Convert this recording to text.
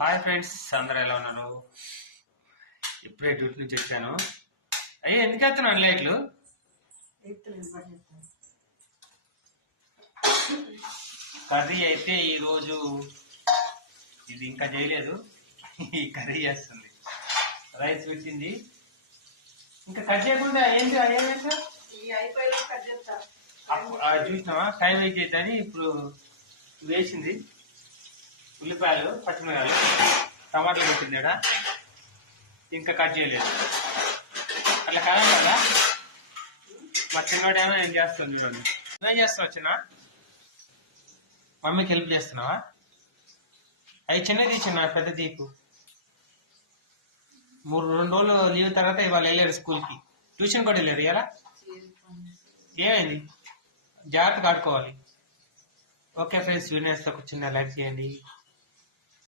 Hi friends, అందరూ ఎలా ఉన్నారు? ఇప్పుడే డ్యూటీ నుంచి వచ్చాను. అయ్యే ఎందుకు వేస్తున్నాను లైట్లు? కర్రీ అయితే ఈరోజు ఇది ఇంకా చేయలేదు. ఈ కర్రీ చేస్తుంది. రైస్ పెట్టింది, ఇంకా కట్ చేయకుండా ఏంటి అదే చూసినావా? టైం అయితే అని ఇప్పుడు వేసింది. ఉల్లిపాయలు, పచ్చిమిరకాయలు, టమాటాలు పెట్టింది. ఇంకా కట్ చేయలేదు. అట్లా కాలం కదా మా చిన్నోడేమో నేను చేస్తాను. చూడండి, నువ్వేం చేస్తున్నావు? చిన్న మమ్మీకి హెల్ప్ చేస్తున్నావా? అవి చిన్నది చిన్న పెద్ద దీపు 2 రోజులు లీవ్ తర్వాత ఇవాళ వెళ్ళారు స్కూల్కి. ట్యూషన్ కూడా వెళ్ళారు. ఎలా ఏమైంది? జాగ్రత్తగా ఆడుకోవాలి. ఓకే ఫ్రెండ్స్, వీడియో చిన్న లైక్ చేయండి.